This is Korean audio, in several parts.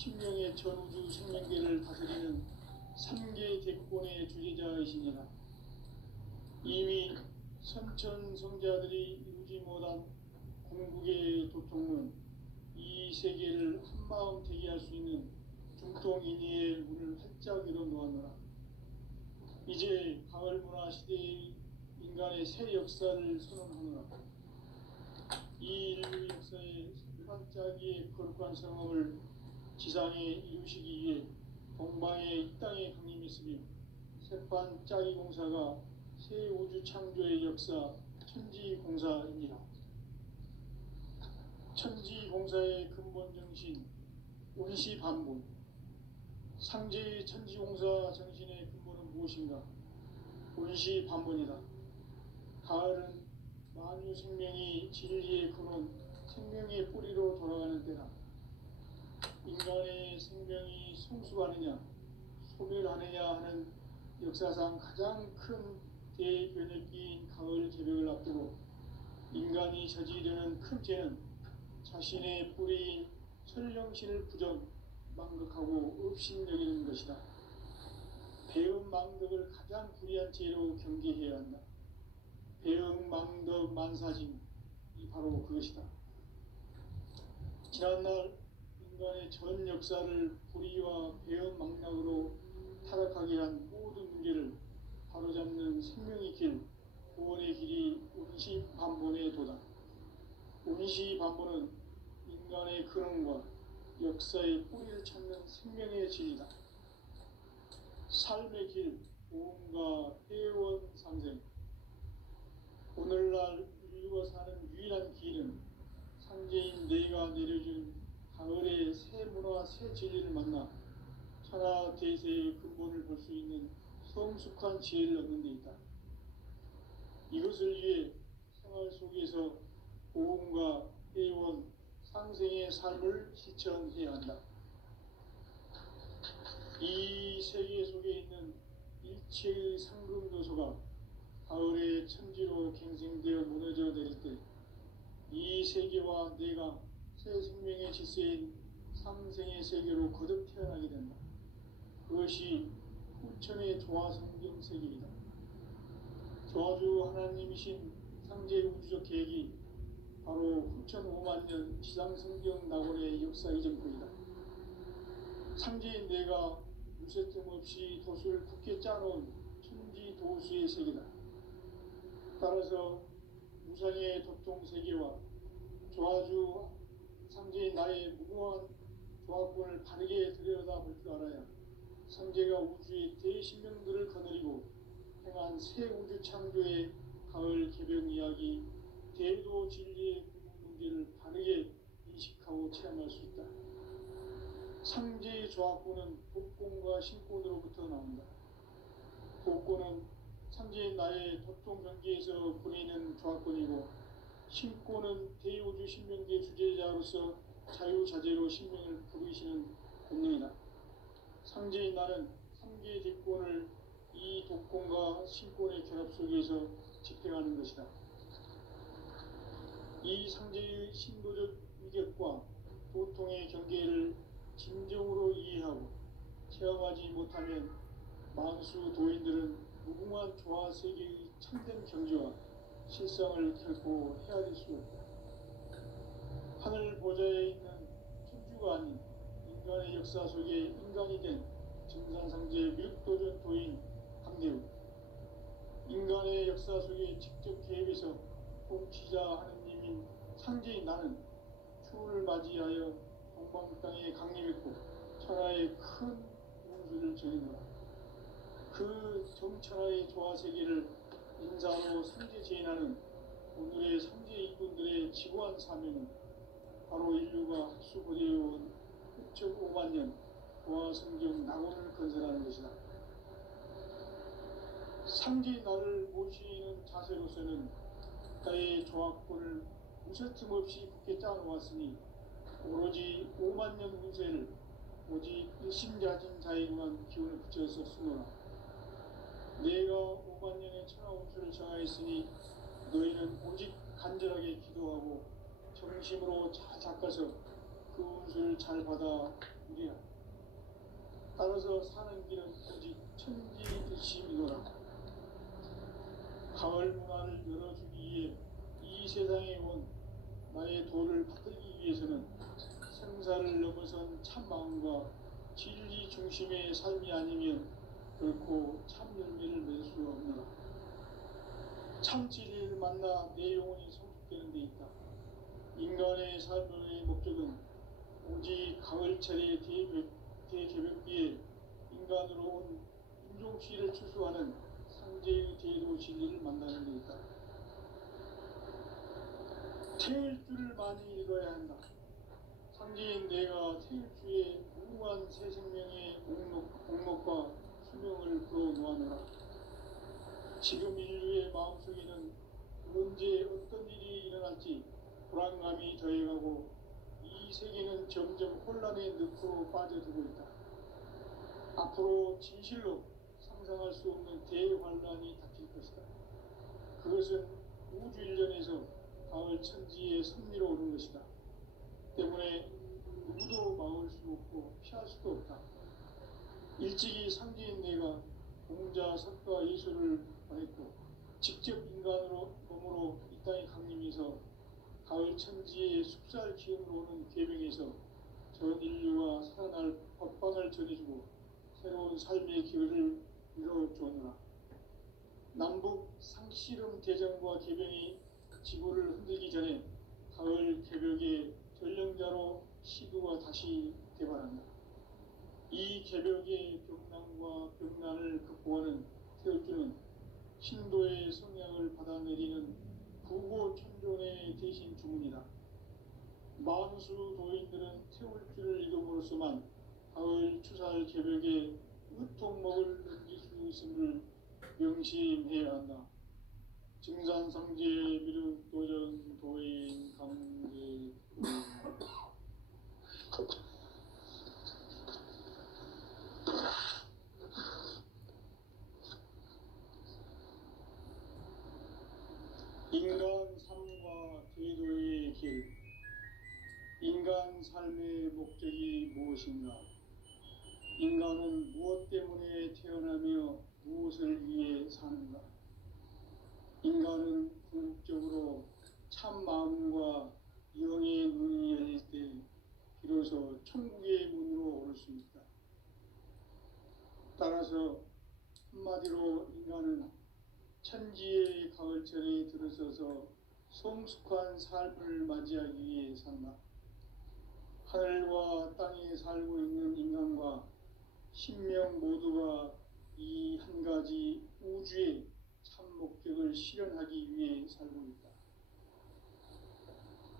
신명의 전우주 생명계를 다스리는 3계 대권의 주제자이시니라. 이미 선천성자들이 이루지 못한 궁극의 도통은 이 세계를 한마음 되게 할 수 있는 중통인의의 문을 활짝 열어놓았노라. 이제 가을 문화 시대의 인간의 새 역사를 선언하노라. 이 인류 역사의 반짝이의 거룩한 성험을 지상에 이루시기 위해 동방의 이 땅에 강림했으며 새판 짜기 공사가 새 우주 창조의 역사 천지공사입니다. 천지공사의 근본 정신 운시반본. 상제의 천지공사 정신의 근본은 무엇인가? 운시반본이다. 가을은 만유 생명이 진리의 근원, 생명의 뿌리로 돌아가는 때다. 인간의 생명이 성숙하느냐, 소멸하느냐 하는 역사상 가장 큰 대변혁기인 가을 개벽을 앞두고 인간이 저지르는 큰 죄는 자신의 뿌리인 천령신을 부정, 망극하고 업신여기는 것이다. 배은망덕을 가장 불의한 죄로 경계해야 한다. 배은망덕 만사징이 바로 그것이다. 지난날 인간의 전 역사를 불의와 배은망락으로 타락하게 한 모든 문제를 바로잡는 생명의 길, 구원의 길이 운시반본의 도다. 운시반본은 인간의 근원과 역사의 뿌리를 찾는 생명의 진리다. 삶의 길, 보험과 회원 상생. 오늘날 인류가 사는 유일한 길은 상제인 내가 내려준 가을의 새 문화, 새 진리를 만나 천하 대세의 근본을 볼 수 있는 성숙한 지혜를 얻는 데 있다. 이것을 위해 생활 속에서 보험과 회원, 상생의 삶을 실천해야 한다. 이 세계 속에 있는 일체의 상금도서가 가을의 천지로 갱생되어 무너져 내릴 때 이 세계와 내가 새 생명의 질서인 상생의 세계로 거듭 태어나게 된다. 그것이 후천의 조화성경 세계이다. 조화주 하나님이신 상제 우주적 계획이 바로 후천 5만 년 지상성경 낙원의 역사 이전부이다. 상제인 내가 무쇠틈 없이 도수를 굳게 짜놓은 천지도수의 세계다. 따라서 무상의 도통 세계와 조화주 상제인 나의 무궁한 조화권을 바르게 들여다볼 줄 알아야 상제가 우주의 대신명들을 거느리고 행한 새 우주 창조의 가을 개벽 이야기, 대도 진리의 문제를 바르게 인식하고 체험할 수 있다. 상제의 조화권은 복권과 신권으로부터 나온다. 복권은 상제인 나의 도통 경계에서 보내는 조화권이고, 신권은 대우주 신명계 주제자로서 자유자재로 신명을 부르시는 본능이다. 상제인 나는 3계 대권을 이 독권과 신권의 결합 속에서 집행하는 것이다. 이 상제의 신도적 위격과 도통의 경계를 진정으로 이해하고 체험하지 못하면 만수 도인들은 무궁한 조화 세계의 참된 경지와 실상을 결코 헤아릴 수 없다. 하늘 보좌에 있는 천주가 아닌 인간의 역사 속에 인간이 된 증산상제 밀도전 도인 강대우. 인간의 역사 속에 직접 개입해서 통치자 하느님인 상제인 나는 추운을 맞이하여 동방 땅에 강림했고 천하의 큰 운수를 전해노라. 그 정천하의 조화 세계를 인사로 상제 제인하는 오늘의 상제 일꾼들의 지구한 사명은 바로 인류가 수고되어온 6.5만 년 조화 성경 낙원을 건설하는 것이다. 상제 나를 모시는 자세로서는 나의 조화권을 무쇠틈 없이 굳게 짜놓았으니 오로지 5만 년 운세를 오직 일심자진 자에게만 기운을 붙여서 쓰노라. 내가 5만 년의 천하 운수를 정하였으니 너희는 오직 간절하게 기도하고 정심으로 잘 닦아서 그 운수를 잘 받아 우리야. 따라서 사는 길은 오직 천지듯이미노라. 가을 문화를 열어주기 위해 이 세상에 온 나의 도를 받들기 위해서는 생사를 넘어선 참 마음과 진리 중심의 삶이 아니면 결코 참 열매를 맺을 수 없노라. 참 진리를 만나 내 영혼이 성숙되는 데 있다. 인간의 삶의 목적은 오직 가을철의 대개벽기에 인간으로 온 인종치를 추수하는 상제의 대도 진리를 만나는 데 있다. 태일 주를 많이 읽어야 한다. 상제인 내가 태일주의 무궁한 새 생명의 옥록과 수명을 불어놓아노라. 지금 인류의 마음속에는 언제 어떤 일이 일어날지 불안감이 더해가고 이 세계는 점점 혼란의 늪으로 빠져들고 있다. 앞으로 진실로 상상할 수 없는 대환란이 닥칠 것이다. 그것은 우주 일련에서 가을 천지의 섭리로 오는 것이다. 때문에 누구도 막을 수 없고 피할 수도 없다. 일찍이 상제인 내가 공자, 석가, 예수를 보냈고 직접 인간으로 몸으로 이 땅에 강림해서 가을 천지의 숲살 기운으로 오는 계명에서 전 인류가 살아날 법방을 전해주고 새로운 삶의 기회를 이뤄주었노라. 남북 상씨름 대전과 계병이 지구를 흔들기 전에 가을 개벽의 전령자로 시도가 다시 개발한다. 이 개벽의 병난과 병난을 극복하는 태울주는 신도의 성향을 받아내리는 부고천존의 대신 주문이다. 만수 도인들은 태울주를 읽음으로써만 가을 추살 개벽의 으통목을 넘길 수 있음을 명심해야 한다. 증산상제 미륵도전 도인 강제 인간 삶과 제도의 길. 인간 삶의 목적이 무엇인가? 인간은 무엇 때문에 태어나며 무엇을 위해 사는가? 인간은 궁극적으로 참 마음과 영의 눈이 열릴 때 비로소 천국의 문으로 오를 수 있다. 따라서 한마디로 인간은 천지의 가을철에 들어서서 성숙한 삶을 맞이하기 위해 산다. 하늘과 땅에 살고 있는 인간과 신명 모두가 이 한 가지 우주의 참 목적을 실현하기 위해 살고 있다.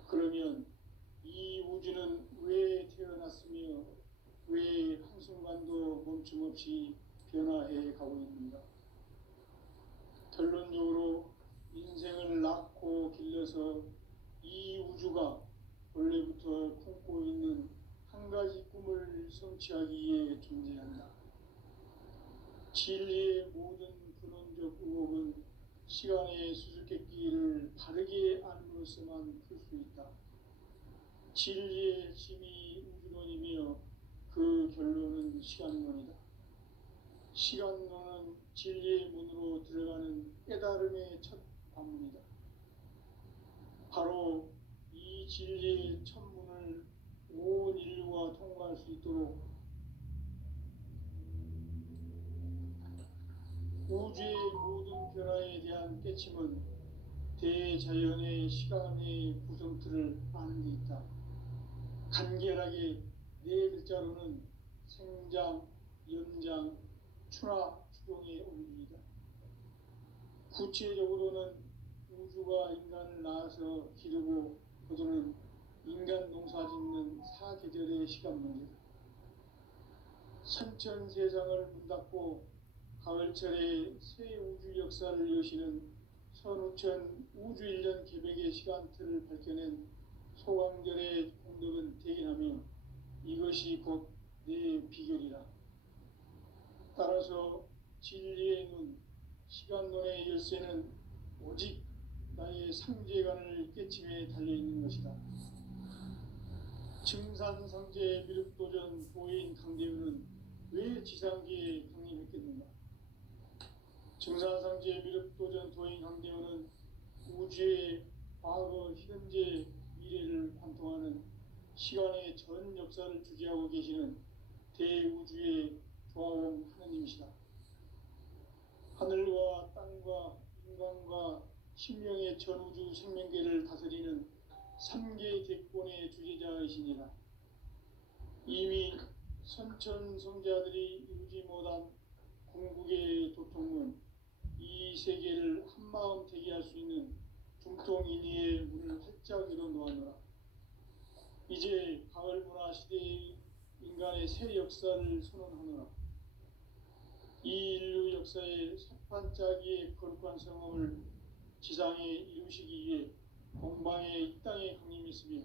그러면 이 우주는 왜 태어났으며 왜 한순간도 멈춤없이 변화해 가고 있는가? 결론적으로 인생을 낳고 길러서 이 우주가 원래부터 품고 있는 한 가지 꿈을 성취하기 위해 존재한다. 진리의 모든 근원적 의혹은 시간의 수수께끼를 바르게 알므로써만 풀 수 있다. 진리의 핵심이 우주론이며 그 결론은 시간론이다. 시간론은 진리의 문으로 들어가는 깨달음의 첫 관문이다. 바로 이 진리의 첫 문을 온 인류가 통과할 수 있도록 우주의 모든 변화에 대한 깨침은 대자연의 시간의 구성틀을 아는 데 있다. 간결하게 네 글자로는 생장, 연장, 추나 추동의 원리이다. 구체적으로는 우주가 인간을 낳아서 기르고 거두는 인간 농사 짓는 사계절의 시간 문제다. 선천 세상을 문 닫고 가을철에 새 우주 역사를 여시는 선우천 우주 1년 개벽의 시간틀을 밝혀낸 소강절의 공덕은 대견하며 이것이 곧 내 비결이라. 따라서 진리의 눈, 시간론의 열쇠는 오직 나의 상제관을 깨침에 달려있는 것이다. 증산상제 미륵도전 보인 새 지상계에 강림했겠는가. 증산상제 미륵도전 도인 강대원은 우주의 과거, 현재, 미래를 관통하는 시간의 전 역사를 주재하고 계시는 대우주의 조화원 하느님이시다. 하늘과 땅과 인간과 신명의 전우주 생명계를 다스리는 3개 대권의 주재자이시니라. 이미 선천성자들이 이루지 못한 궁극의 도통문, 이 세계를 한마음 되게 할 수 있는 중통인의의 문을 활짝 열어놓았노라. 이제 가을 문화 시대의 인간의 새 역사를 선언하노라. 이 인류 역사의 석판짜기의 거룩한 성험을 지상에 이루시기 위해 공방에 이 땅에 강림했으며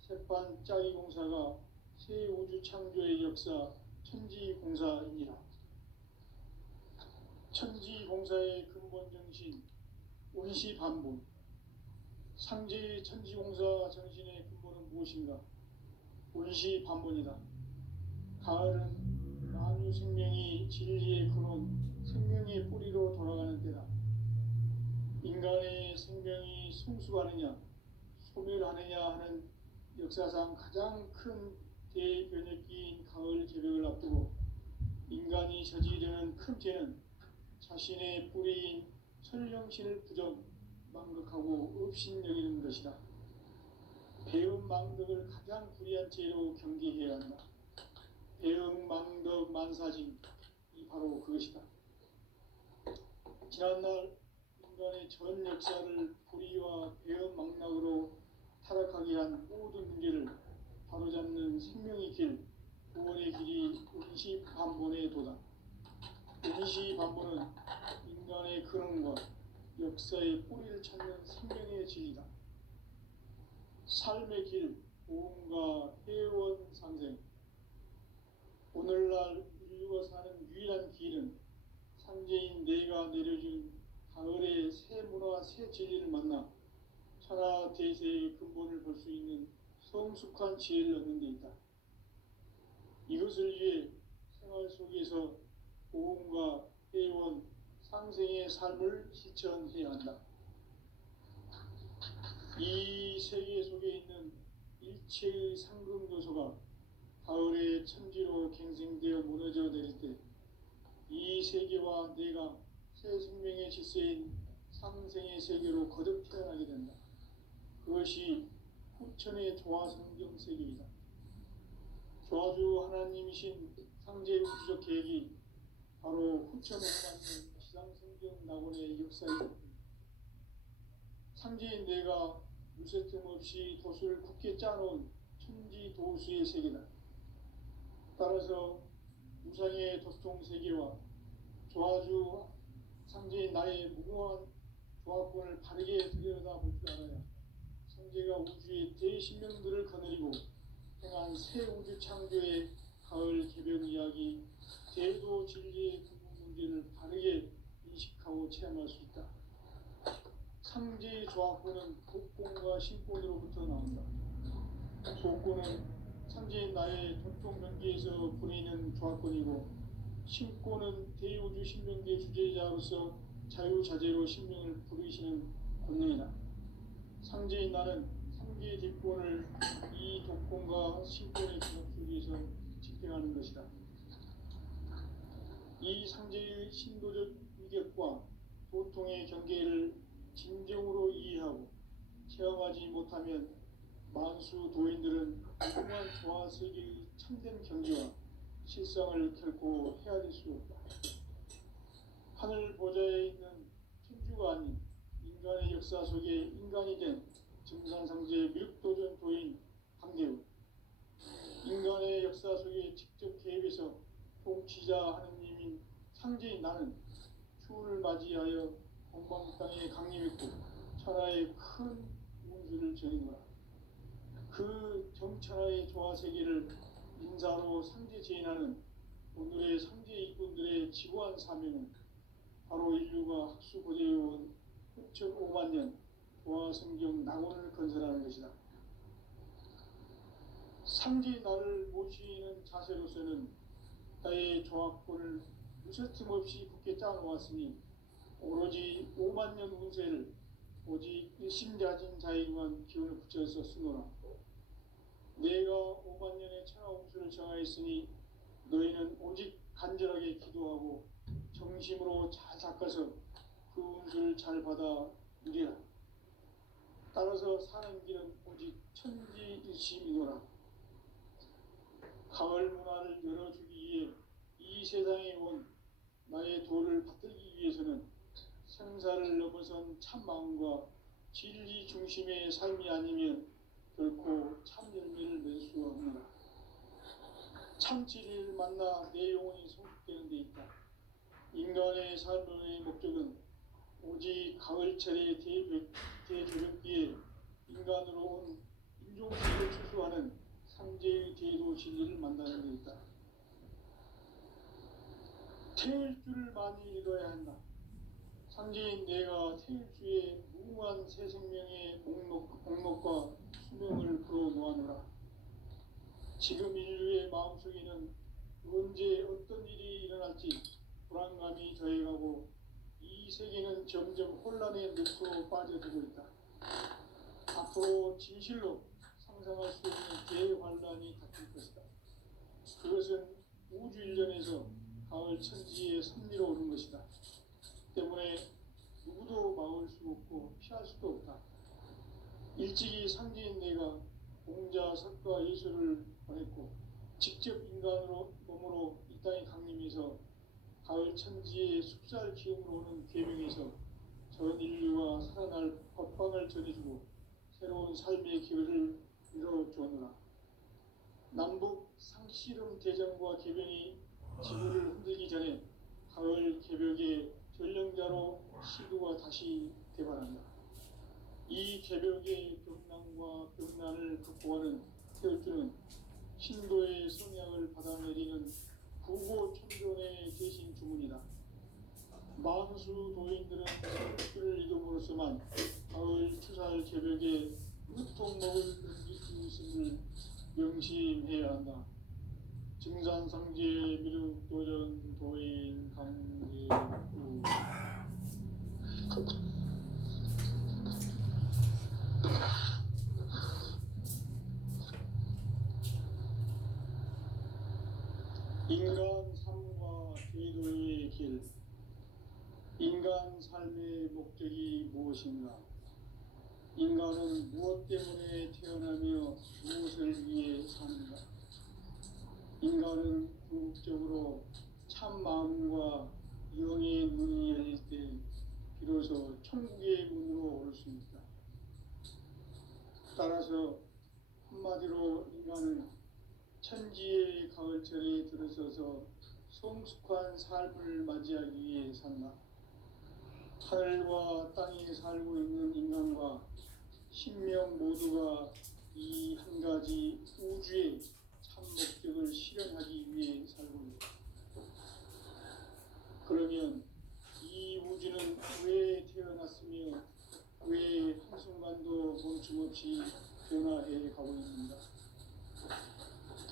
석판짜기 공사가 새 우주 창조의 역사 천지공사이니라. 천지공사의 근본 정신 원시반본, 상제의 천지공사 정신의 근본은 무엇인가? 원시반본이다. 가을은 만유 생명이 진리의 근원, 생명의 뿌리로 돌아가는 때다. 인간의 생명이 성숙하느냐 소멸하느냐 하는 역사상 가장 큰 대변혁기인 가을 개벽을 앞두고 인간이 저지르는 큰 죄는 자신의 뿌리인 천령신을 부정망덕하고 업신여기는 것이다. 배은망덕을 가장 불의한 죄로 경계해야 한다. 배은망덕 만사징, 이 바로 그것이다. 지난날 인간의 전 역사를 불의와 배은망락으로 타락하게 한 모든 문제를 바로잡는 생명의 길, 구원의 길이 원시반본의 도다. 원시반본은 인간의 근원과 역사의 뿌리를 찾는 생명의 진리다. 삶의 길, 보험과 회원 상생. 오늘날 인류가 사는 유일한 길은 상제인 내가 내려준 가을의 새 문화, 새 진리를 만나 천하 대세의 근본을 볼 수 있는 성숙한 지혜를 얻는 데 있다. 이것을 위해 생활 속에서 보험과 회원, 상생의 삶을 실천해야 한다. 이 세계 속에 있는 일체의 상승요소가 가을의 천지로 갱생되어 무너져 내릴 때 이 세계와 내가 새 생명의 질서인 상생의 세계로 거듭 태어나게 된다. 그것이 후천의 조화성경 세계이다. 조화주 하나님이신 상제 우주적 계획이 바로 후천의 하나님 지상성경 낙원의 역사이다. 상제인 내가 무쇠틈 없이 도수를 굳게 짜놓은 천지도수의 세계다. 따라서 무상의 도통 세계와 조화주 상제인 나의 무궁한 조화권을 바르게 들여다볼 줄 알아야 상제가 우주의 대신명들을 거느리고 행한 새 우주 창조의 가을 개벽 이야기, 대도 진리의 근본 문제를 바르게 인식하고 체험할 수 있다. 상제의 조화권은 복권과 신권으로부터 나온다. 복권은 상제인 나의 도통 경계에서 보내는 조화권이고, 신권은 대우주 신명계 주제자로서 자유자재로 신명을 부르시는 권능이다. 상제인 나는 3개의 뒷권을 이 독권과 신권의 균형 속에서 집행하는 것이다. 이 상제의 신도적 위격과 도통의 경계를 진정으로 이해하고 체험하지 못하면 만수 도인들은 무궁한 조화세계의 참된 경지와 실상을 결코 헤아릴 수 없다. 하늘 보좌에 있는 천주가 아닌 인간의 역사 속에 인간이 된 증산상제 미륵도전 도인 강대우, 인간의 역사 속에 직접 개입해서 통치자 하느님인 상제인 나는 추운을 맞이하여 공방 땅에 강림했고 천하의 큰 운수를 전했노라. 그 정천하의 조화세계를 인사로 상제 제인하는 오늘의 상제 일꾼들의 지구한 사명은 바로 인류가 학수고대해온 6,500만 년 조화성경 낙원을 건설하는 것이다. 상제 나를 모시는 자세로서는 나의 조합권을 무서틈 없이 굳게 짜놓았으니 오로지 5만 년 운세를 오직 일심자진 자에게만 기운을 붙여서 쓰노라. 내가 5만 년의 천하운수를 정하였으니 너희는 오직 간절하게 기도하고 정심으로 잘 닦아서 그 운수를 잘 받아 누리라. 따라서 사는 길은 오직 천지일심이노라. 가을 문화를 열어주기 위해 이 세상에 온 나의 도를 받들기 위해서는 생사를 넘어선 참마음과 진리 중심의 삶이 아니면 결코 참 열매를 맺을 수 없노라. 참 진리를 만나 내 영혼이 성숙되는 데 있다. 인간의 삶의 목적은 오직 가을철의 대조력기에 인간으로 온 인종식을 추수하는 상제의 대도 진리를 만나는 데 있다. 태일 줄을 많이 읽어야 한다. 상제인 내가 태일주의 무궁한 새 생명의 목록과 수명을 불어놓아노라. 지금 인류의 마음속에는 언제 어떤 일이 일어날지 불안감이 더해가고 이 세계는 점점 혼란의 늪으로 빠져들고 있다. 앞으로 진실로 상상할 수 없는 대환란이 닥칠 것이다. 그것은 우주 일련에서 가을 천지의 섭리로 오는 것이다. 때문에 누구도 막을 수 없고 피할 수도 없다. 일찍이 상제인 내가 공자, 석가, 예수를 보냈고 직접 인간으로 몸으로 이 땅에 강림해서 가을 천지의 숲살 기움으로 오는 계명에서 전 인류가 살아날 법방을 전해주고 새로운 삶의 기회를 이뤄주었노라. 남북 상씨름 대전과 개변이 지구를 흔들기 전에 가을 개벽의 전령자로 시구가 다시 대발한다. 이 개벽의 병난과 병난을 극복하는 태울주는 신도의 성향을 받아내리는 구고천존의 대신 주문이다. 만수 도인들은 태울주를 이름으로서만 가을 추살 개벽에 으통목을 넘길 수 있음을 명심해야 한다. 증산상제 미륵도전 도인 강제구 인간 삶과 제도의 길. 인간 삶의 목적이 무엇인가? 인간은 무엇 때문에 태어나며 무엇을 위해 사는가? 인간은 궁극적으로 참 마음과 영의 문이 열릴 때 비로소 천국의 문으로 오를 수 있다. 따라서 한마디로 인간은 천지의 가을철에 들어서서 성숙한 삶을 맞이하기 위해 산다. 하늘과 땅에 살고 있는 인간과 신명 모두가 이 한 가지 우주의 참 목적을 실현하기 위해 살고 있다. 그러면 이 우주는 왜 태어났으며 왜 한순간도 멈춤없이 변화해 가고 있는가?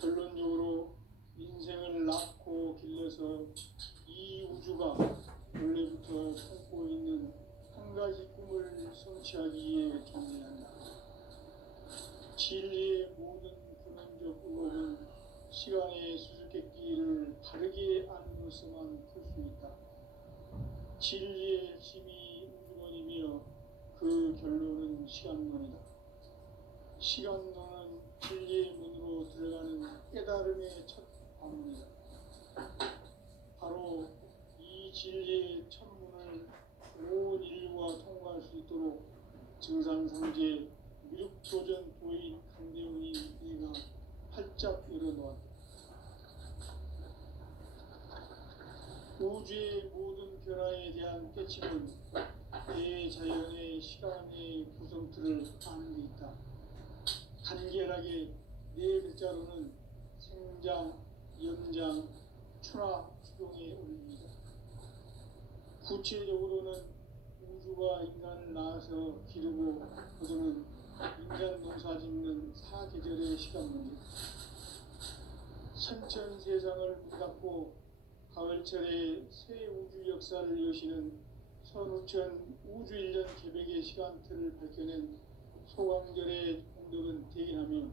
결론적으로 인생을 낳고 길러서 이 우주가 원래부터 품고 있는 한 가지 꿈을 성취하기 위해 존재한다. 진리의 모든 근원적 의혹은 시간의 수수께끼를 바르게 안으로서만 풀 수 있다. 진리의 핵심이 우주론이며 그 결론은 시간론이다. 시간론은 진리의 문으로 들어가는 깨달음의 첫 방문이다. 바로 이 진리의 첫 문을 온 인류가 통과할 수 있도록 증산상제 미륵도전 도인 강대훈이 내가 활짝 열어놓았다. 우주의 모든 변화에 대한 깨침은 대자연의 시간의 구성틀을 아는 데 있다. 간결하게 네 글자로는 생장, 연장, 추나, 추동에 올립니다. 구체적으로는 우주가 인간을 낳아서 기르고 거두는 인간 농사 짓는 사계절의 시간 문제. 천천 세상을 문닫고 가을철에 새 우주 역사를 여시는 선우천 우주일년 개백의 시간틀을 밝혀낸 소강절의 공덕은 대견하며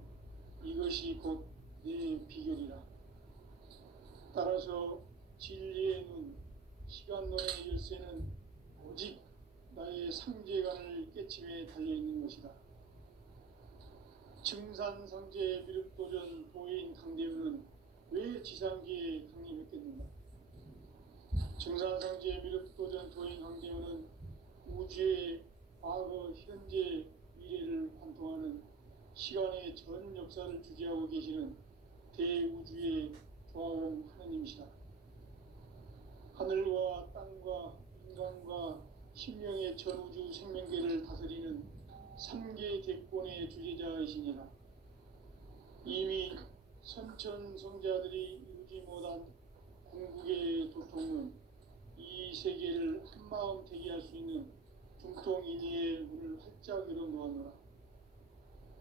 이것이 곧 내 비결이라. 따라서 진리의 눈, 시간론의 열쇠는 오직 나의 상제관을 깨침에 달려있는 것이다. 증산상제 미륵도전 도인 강대우는 왜 지상기에 강림했겠는가? 증산상제 미륵도전 도인 강대우는 우주의 과거, 현재, 미래를 관통하는 시간의 전 역사를 주재하고 계시는 대우주의 조화원 하느님이시다. 하늘과 땅과 인간과 신명의 전우주 생명계를 다스리는 3개 대권의 주제자이시니라. 이미 선천성자들이 이루지 못한 궁극의 도통은 이 세계를 한마음 되게 할 수 있는 중통인의의 문을 활짝 열어놓았노라.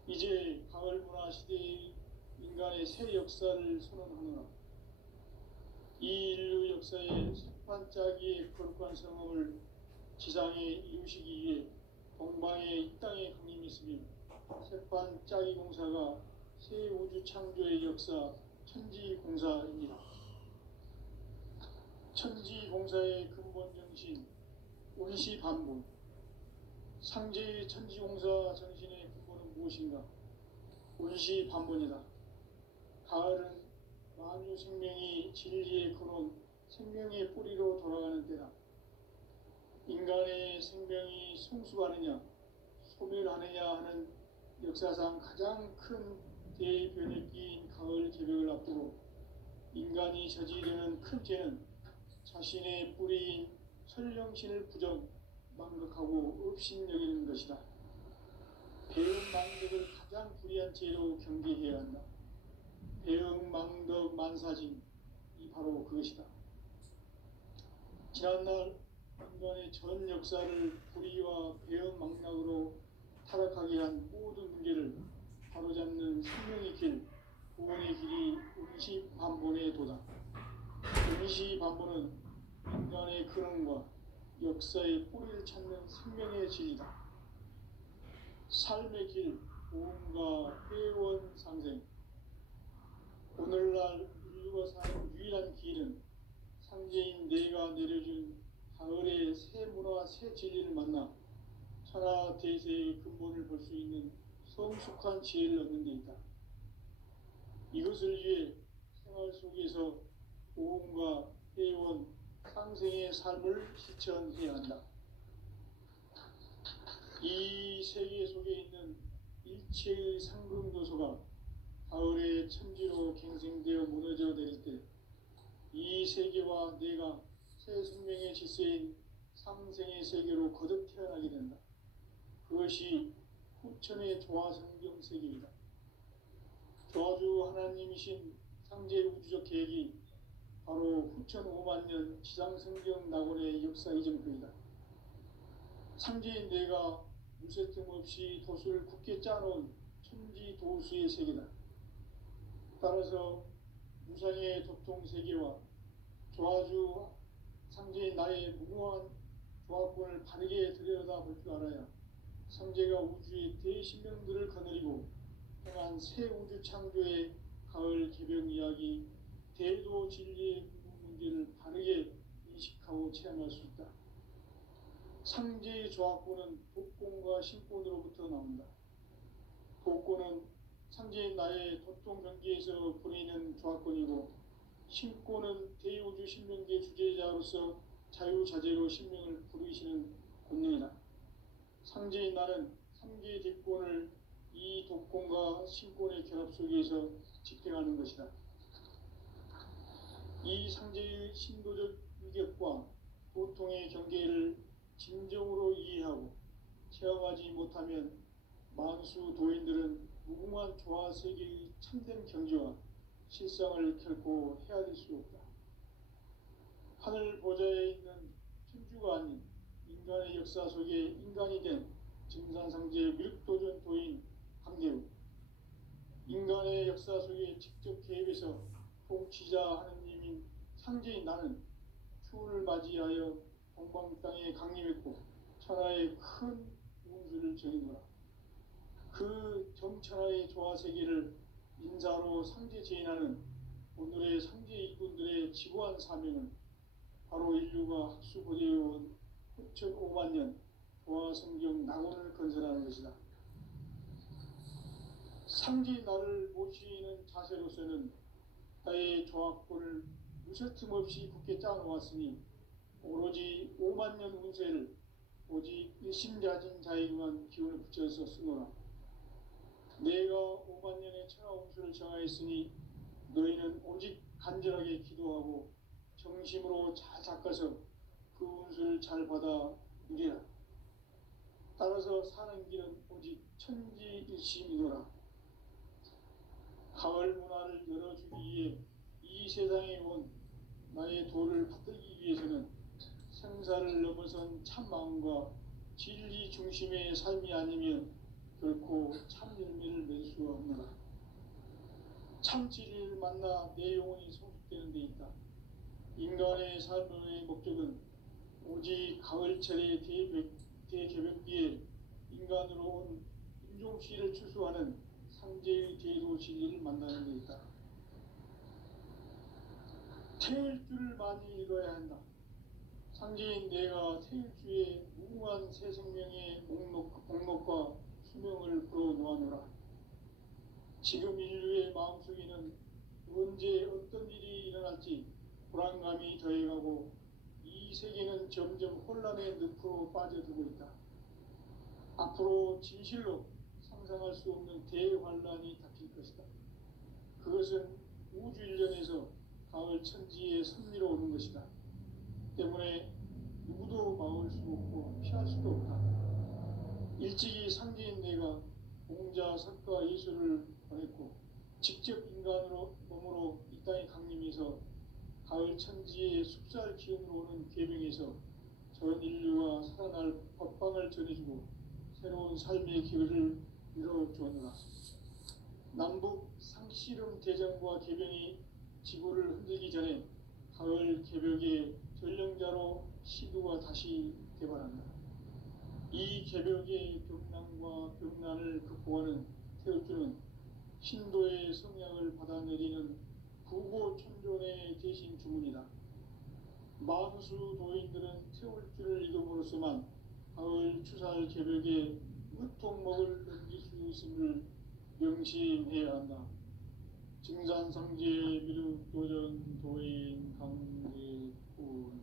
이제 가을 문화 시대의 인간의 새 역사를 선언하노라. 이 인류 역사의 새반짝이의 거룩한 성험을 지상에 이루시기 위해 동방의 이 땅에 강림했으며 새반짝이 공사가 새 우주 창조의 역사 천지공사입니다. 천지공사의 근본 정신 온시반본. 상제의 천지공사 정신의 근본은 무엇인가? 온시반본이다. 가을은 만유 생명이 진리의 근원, 생명의 뿌리로 돌아가는 때다. 인간의 생명이 성숙하느냐, 소멸하느냐 하는 역사상 가장 큰 대변혁기인 가을 개벽을 앞두고 인간이 저지르는 큰 죄는 자신의 뿌리인 설령신을 부정, 망각하고 업신여기는 것이다. 배은망덕을 가장 불의한 죄로 경계해야 한다. 배은망덕 만사징이 바로 그것이다. 지난날 인간의 전 역사를 불의와 배은망락으로 타락하게 한 모든 문제를 바로잡는 생명의 길, 구원의 길이 온시반본의 도다. 온시반본은 인간의 근원과 역사의 뿌리를 찾는 생명의 진리다. 삶의 길, 보험과 회원 상생. 오늘날 인류가 사는 유일한 길은 상제인 내가 내려준 가을의 새 문화, 새 진리를 만나 천하 대세의 근본을 볼 수 있는 성숙한 지혜를 얻는 데 있다. 이것을 위해 생활 속에서 보험과 회원, 상생의 삶을 실천해야 한다. 이 세계 속에 있는 일체의 상금도서가 가을의 천지로 갱생되어 무너져 내릴 때 이 세계와 내가 새 생명의 질서인 상생의 세계로 거듭 태어나게 된다. 그것이 후천의 조화성경 세계이다. 조화주 하나님이신 상제 우주적 계획이 바로 후천 5만 년 지상성경 낙원의 역사 이전표이다. 상제인 내가 물새틈 없이 도수를 굳게 짜놓은 천지 도수의 세계다. 따라서 무상의 도통 세계와 조화주 상제인 나의 무궁한 조화권을 바르게 들여다볼 줄 알아야 상제가 우주의 대신명들을 거느리고 행한 새 우주 창조의 가을 개벽 이야기, 대도 진리의 궁극 문제를 바르게 인식하고 체험할 수 있다. 상제의 조화권은 독권과 신권으로부터 나온다. 독권은 상제인 나의 도통 경계에서 보내는 조화권이고, 신권은 대우주 신명계 주제자로서 자유자재로 신명을 부르시는 권능이다. 상제인 나는 3개의 대권을 이 독권과 신권의 결합 속에서 집행하는 것이다. 이 상제의 신도적 위격과 도통의 경계를 진정으로 이해하고 체험하지 못하면 만수 도인들은 무궁한 조화 세계의 참된 경지와 실상을 결코 헤아릴 수 없다. 하늘 보좌에 있는 천주가 아닌 인간의 역사 속에 인간이 된 증산상제 미륵도전 도인 강대우. 인간의 역사 속에 직접 개입해서 통치자 하느님인 상제인 나는 추운을 맞이하여 동방 땅에 강림했고 천하의 큰 운수를 정해노라. 그 정천하의 조화세계를 인사로 상제 제인하는 오늘의 상제 일꾼들의 지고한 사명은 바로 인류가 학수고대해온 후천 5만 년 조화성경 낙원을 건설하는 것이다. 상제 나를 모시는 자세로서는 나의 조합권을 무쇠틈 없이 굳게 짜놓았으니 오로지 5만 년 운세를 오직 일심자진 자에게만 기운을 붙여서 쓰노라. 내가 5만 년의 천하 운수를 정하였으니 너희는 오직 간절하게 기도하고 정심으로 잘 닦아서 그 운수를 잘 받아 누리라. 따라서 사는 길은 오직 천지일심이노라. 가을 문화를 열어주기 위해 이 세상에 온 나의 도를 받들기 위해서는 생사를 넘어선 참 마음과 진리 중심의 삶이 아니면 결코 참 열매를 맺을 수가 없노라. 참 진리를 만나 내 영혼이 성숙되는 데 있다. 인간의 삶의 목적은 오직 가을철의 대개벽기에 인간으로 온 인종씨를 추수하는 상제의 대도 진리를 만나는 데 있다. 태을 줄을 많이 읽어야 한다. 상제인 내가 태일주의 무궁한 새 생명의 목록과 수명을 풀어놓아노라. 지금 인류의 마음속에는 언제 어떤 일이 일어날지 불안감이 더해가고 이 세계는 점점 혼란의 늪으로 빠져들고 있다. 앞으로 진실로 상상할 수 없는 대환란이 닥칠 것이다. 그것은 우주 일련에서 가을 천지의 섭리로 오는 것이다. 때문에 누구도 막을 수 없고 피할 수도 없다. 일찍이 상제인 내가 공자, 석가, 예수를 보냈고 직접 인간으로 몸으로 이 땅에 강림해서 가을 천지의 숲살 기운으로 오는 계명에서 전 인류가 살아날 법방을 전해주고 새로운 삶의 기회를 이뤄주었노라. 남북 상씨름 대전과 계병이 지구를 흔들기 전에 가을 개벽의 전령자로 시두가 다시 개발한다. 이 개벽의 병난과 병난을 극복하는 태울주는 신도의 성약을 받아내리는 부고천존의 대신 주문이다. 만수 도인들은 태울주를 읽음으로써만 가을 추살 개벽에 무통목을 넘길 수 있음을 명심해야 한다. 증산상제 미륵도전 도인 강제군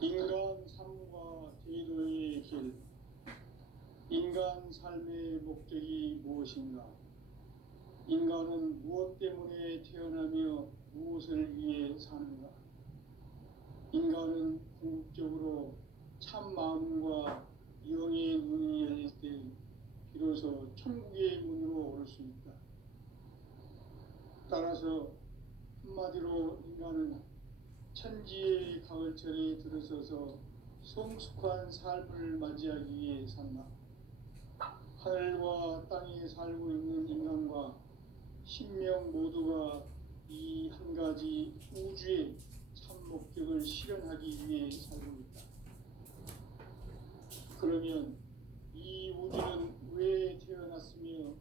인간 삶과 제도의 길. 인간 삶의 목적이 무엇인가? 인간은 무엇 때문에 태어나며 무엇을 위해 사는가? 인간은 궁극적으로 참 마음과 영의 문이 열릴 때 비로소 천국의 문으로 오를 수 있다. 따라서 한마디로 인간은 천지의 가을철에 들어서서 성숙한 삶을 맞이하기 위해 산다. 하늘과 땅에 살고 있는 인간과 신명 모두가 이 한 가지 우주의 참 목적을 실현하기 위해 살고 있다. 그러면 이 우주는 왜 태어났으며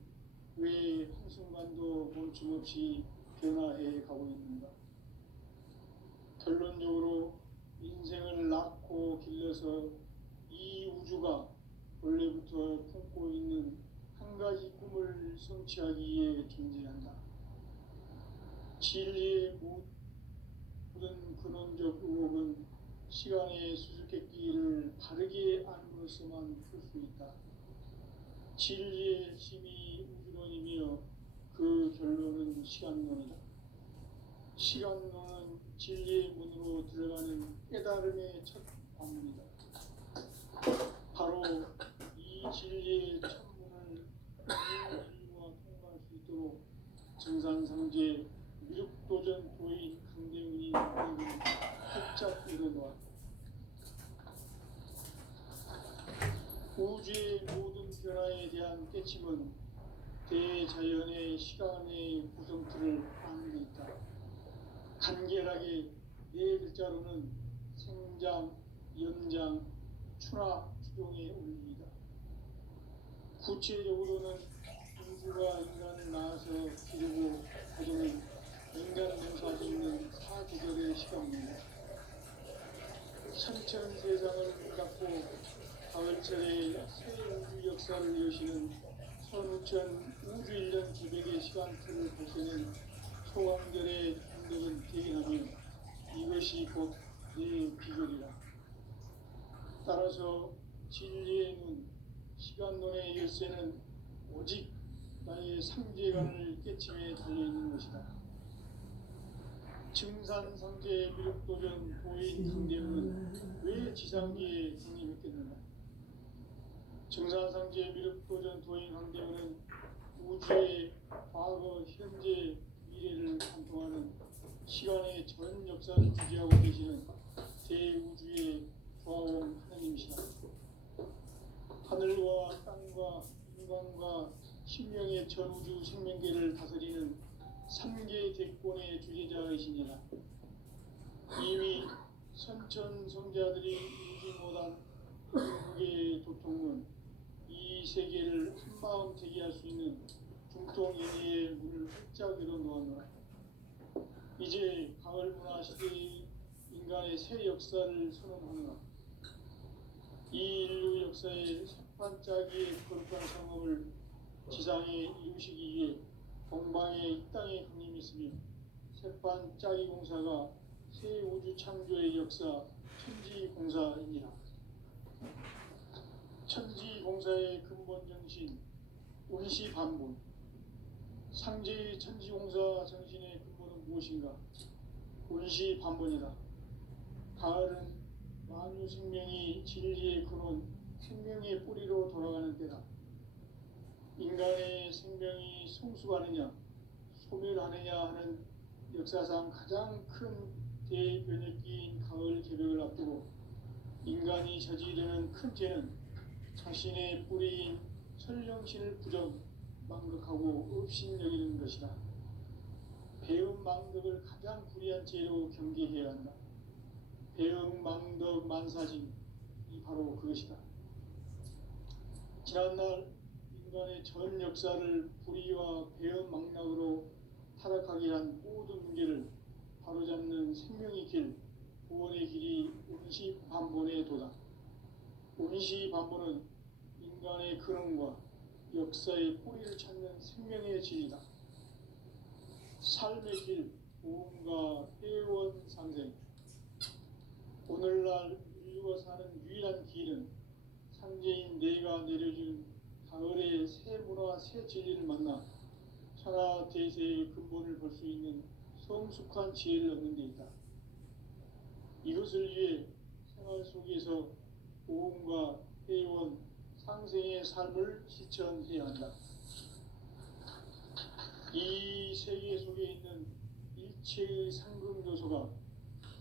왜 한순간도 멈춤없이 변화해 가고 있는가? 결론적으로 인생을 낳고 길러서 이 우주가 원래부터 품고 있는 한 가지 꿈을 성취하기 위해 존재한다. 진리의 모든 근원적 의혹은 시간의 수수께끼를 바르게 알므로서만 풀 수 있다. 진리의 핵심이 우주론이며 그 결론은 시간론이다. 시간론은 진리의 문으로 들어가는 깨달음의 첫 관문이다. 바로 이 진리의 천문을 인류가 통과할 수 있도록 증산상제 미륵도전 도인 강대훈이 활짝 일어놓았다. 우주의 모든 변화에 대한 깨침은 대자연의 시간의 구성틀을 아는 데 있다. 간결하게 네 글자로는 생장, 연장, 추나 추종의 원리이다. 구체적으로는 우주가 인간을 낳아서 기르고 가정은 인간 농사짓는 사계절의 시간입니다. 천천 세상을 닫고 가을철에 새 우주 역사를 여시는 선우천 우주 1년 기백의 시간틀을 밝혀낸 소강절의 행동은 대견하며 이것이 곧 내 비결이라. 따라서 진리의 눈, 시간론의 열쇠는 오직 나의 상제관을 깨침에 달려있는 것이다. 증산상제의 미륵도전 도인 강대우는 왜 지상기에 강림했겠느냐. 증산상제의 미륵도전 도인 강대우는 우주의 과거, 현재, 미래를 관통하는 시간의 전 역사를 주재하고 계시는 대우주의 조화원 하나님이시다. 하늘과 땅과 인간과 신명의 전우주 생명계를 다스리는 3개 대권의 주재자이시니라. 이미 선천성자들이 이루지 못한 한국의 도통은 이 세계를 한마음 되게 할 수 있는 중통인의의 문을 활짝 열어놓았노라. 이제 가을 문화 시대의 인간의 새 역사를 선언하노라. 이 인류 역사의 새판짜기의 거룩한 상업을 지상에 이루시기 위해 동방에 이 땅에 강림했으며 새판짜기 공사가 새 우주 창조의 역사 천지공사이니라. 천지공사의 근본 정신 운시반본. 상제의 천지공사 정신의 근본은 무엇인가? 운시반본이다. 가을은 만유 생명이 진리의 근원, 생명의 뿌리로 돌아가는 때다. 인간의 생명이 성숙하느냐, 소멸하느냐 하는 역사상 가장 큰 대변혁기인 가을 개벽을 앞두고 인간이 저지르는 큰 죄는 자신의 뿌리인 설령신을 부정, 망극하고 업신여기는 것이다. 배음 망덕을 가장 불의한 죄로 경계해야 한다. 배음 망덕 만사진이 바로 그것이다. 지난날 인간의 전 역사를 불의와 배음 망락으로 타락하게 한 모든 문제를 바로잡는 생명의 길, 구원의 길이 운시반본의 도다. 운시반본은 인간의 근원과 역사의 뿌리를 찾는 생명의 진이다. 삶의 길, 보험과 회원 상생. 오늘날 인류가 사는 유일한 길은 상제인 내가 내려준 가을의 새 문화, 새 진리를 만나 천하 대세의 근본을 볼 수 있는 성숙한 지혜를 얻는 데 있다. 이것을 위해 생활 속에서 보험과 회원, 상생의 삶을 실천해야 한다. 이 세계 속에 있는 일체의 상금 요소가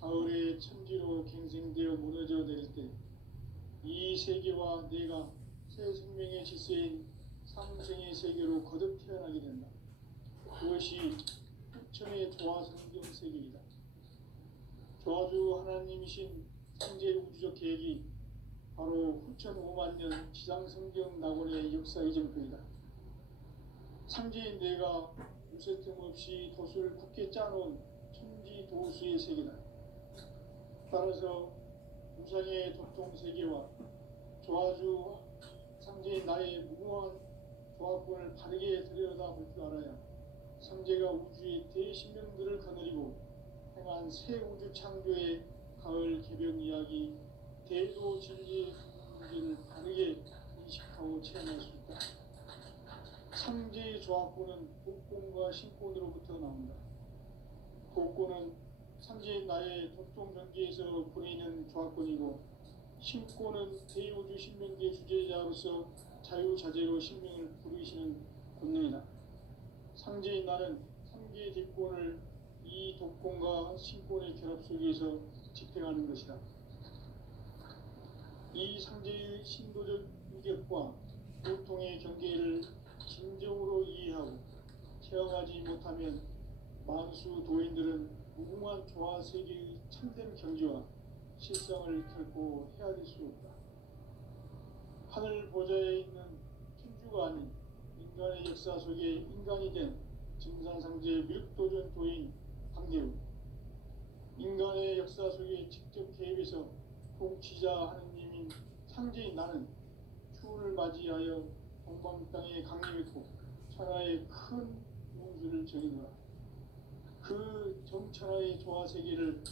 가을의 천지로 갱생되어 무너져 내릴 때 이 세계와 내가 새 생명의 질서인 상생의 세계로 거듭 태어나게 된다. 그것이 후천의 조화성경 세계이다. 조화주 하나님이신 상제 우주적 계획이 바로 후천 5만년 지상성경 낙원의 역사 이전표이다. 상제인 내가 무쇠 틈 없이 도수를 굳게 짜놓은 천지도수의 세계다. 따라서 무상의 도통세계와 조화주 상제인 나의 무궁한 조화권을 바르게 들여다볼 줄 알아야 상제가 우주의 대신명들을 거느리고 행한 새 우주 창조의 가을 개벽 이야기 대도 진리의 문제를 바르게 인식하고 체험할 수 있다. 상제의 조화권은 복권과 신권으로부터 나온다. 복권은 상제인 나의 도통전기에서 보내는 조화권이고 신권은 대우주 신명계 주제자로서 자유자재로 신명을 부르시는 권능이다. 상제인 나는 3개의 뒷권을 이 독권과 신권의 결합 속에서 집행하는 것이다. 이 상제의 신도적 위격과 고통의 경계를 진정으로 이해하고 체험하지 못하면 만수 도인들은 무궁한 조화 세계의 참된 경지와 실상을 결코 헤아릴 수 없다. 하늘 보좌에 있는 천주가 아닌 인간의 역사 속에 인간이 된 증산상제 밀도전 도인 강대우, 인간의 역사 속에 직접 개입해서 통치자 하느님인 상제인 나는 추운을 맞이하여 동방 땅에 강림했고 천하의 큰 운수를 정해노라. 그 정천하의 조화세계를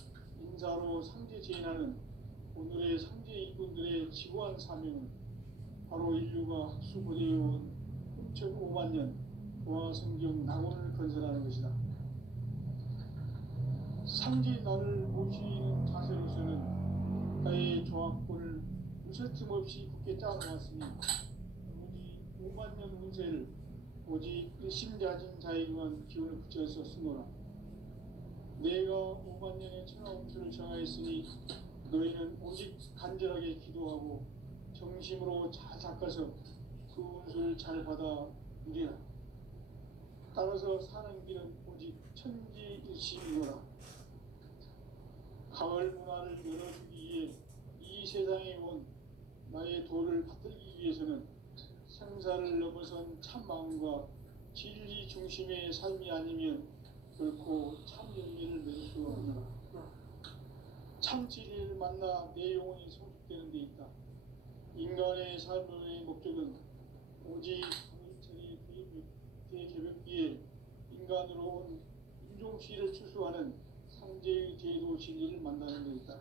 인사로 상제 제인하는 오늘의 상제 이군들의 지구한 사명은 바로 인류가 학수고대해온 3,500만 년 조화성경 낙원을 건설하는 것이다. 상제 나를 모시는 자세로서는 나의 조화권을 무쇠틈 없이 굳게 짜놓았으니 오직 5만 년 운세를 오직 일심자진 자에게만 기운을 붙여서 쓰노라. 내가 5만 년의 천하운수를 정하였으니 너희는 오직 간절하게 기도하고 정심으로 잘 닦아서 그 운수를 잘 받아 누리라. 따라서 사는 길은 오직 천지일심이노라. 가을 문화를 열어주기 위해 이 세상에 온 나의 도를 받들기 위해서는 생사를 넘어선 참 마음과 진리 중심의 삶이 아니면 결코 참 열매를 맺을 수 없노라. 참 진리를 만나 내 영혼이 성숙되는 데 있다. 인간의 삶의 목적은 오직 강인철이 대개벽기에 인간으로 온 인종시를 추수하는 상제의 제도 진리를 만나는 데 있다.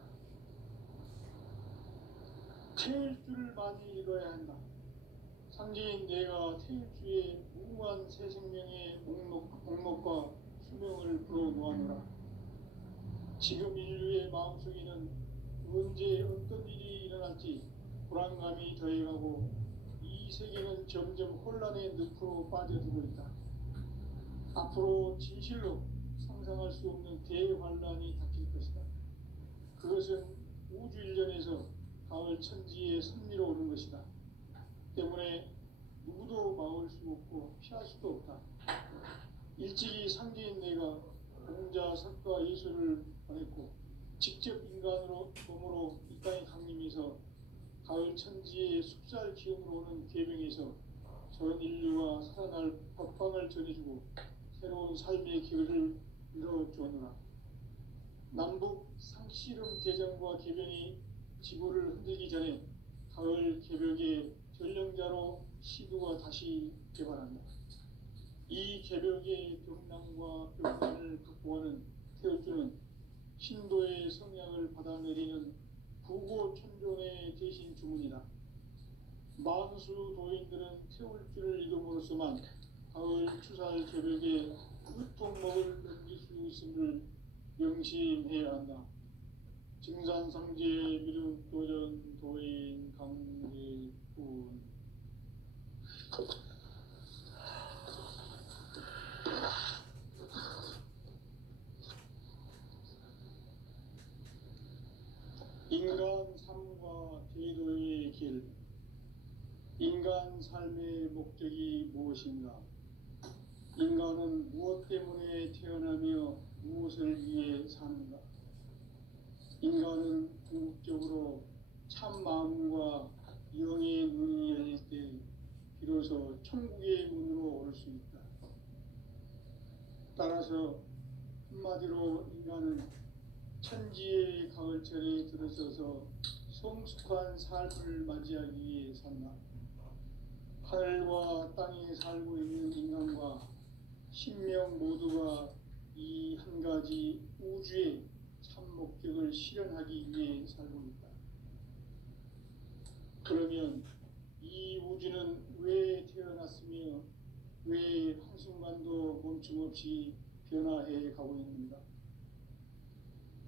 태일주를 많이 읽어야 한다. 상제인 내가 태일주의 무궁한 새 생명의 목록과 수명을 불어놓아노라. 지금 인류의 마음속에는 언제 어떤 일이 일어날지 불안감이 더해가고 이 세계는 점점 혼란의 늪으로 빠져들고 있다. 앞으로 진실로 상상할 수 없는 대환란이 닥칠 것이다. 그것은 우주 일련에서 가을 천지의 섭리로 오는 것이다. 때문에 누구도 막을 수 없고 피할 수도 없다. 일찍이 상제인 내가 공자, 석가, 예수를 보냈고 직접 인간으로 몸으로 이 땅에 강림해서 가을 천지의 숲살 기업으로 오는 계명에서 전 인류가 살아날 법방을 전해주고 새로운 삶의 길을 열어주었노라. 남북 상씨름 대전과 개변이 지구를 흔들기 전에 가을 개벽의 전령자로 시두가 다시 개발한다. 이 개벽의 병난과 병난을 극복하는 태울주는 신도의 성향을 받아내리는 부고천존의 대신 주문이다. 만수 도인들은 태울주를 읽음으로써만 가을 추살 개벽의 유통목을 넘길 수 있음을 명심해야 한다. 증산상제 미륵도전 도인 강대군. 인간 삶과 제도의 길. 인간 삶의 목적이 무엇인가? 인간은 무엇 때문에 태어나며 무엇을 위해 사는가? 인간은 궁극적으로 참 마음과 영의 눈이 열릴 때 비로소 천국의 문으로 올 수 있다. 따라서 한마디로 인간은 천지의 가을철에 들어서서 성숙한 삶을 맞이하기 위해 산다. 하늘과 땅에 살고 있는 인간과 신명 모두가 이 한 가지 우주의 참 목적을 실현하기 위해 살고 있다. 그러면 이 우주는 왜 태어났으며 왜 한순간도 멈춤없이 변화해 가고 있는가?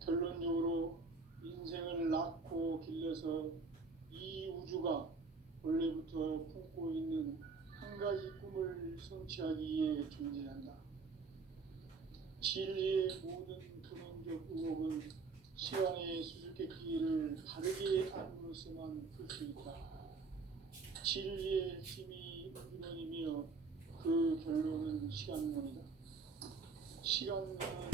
결론적으로 인생을 낳고 길러서 이 우주가 원래부터 품고 있는 한 가지 꿈을 성취하기 위해 존재한다. 진리의 모든 근원적 의혹은 시간의 수수께끼 수수께끼를 바르게 알므로서만 풀 수 있다. 진리의 힘이 근원이며 그 결론은 시간론이다. 시간론은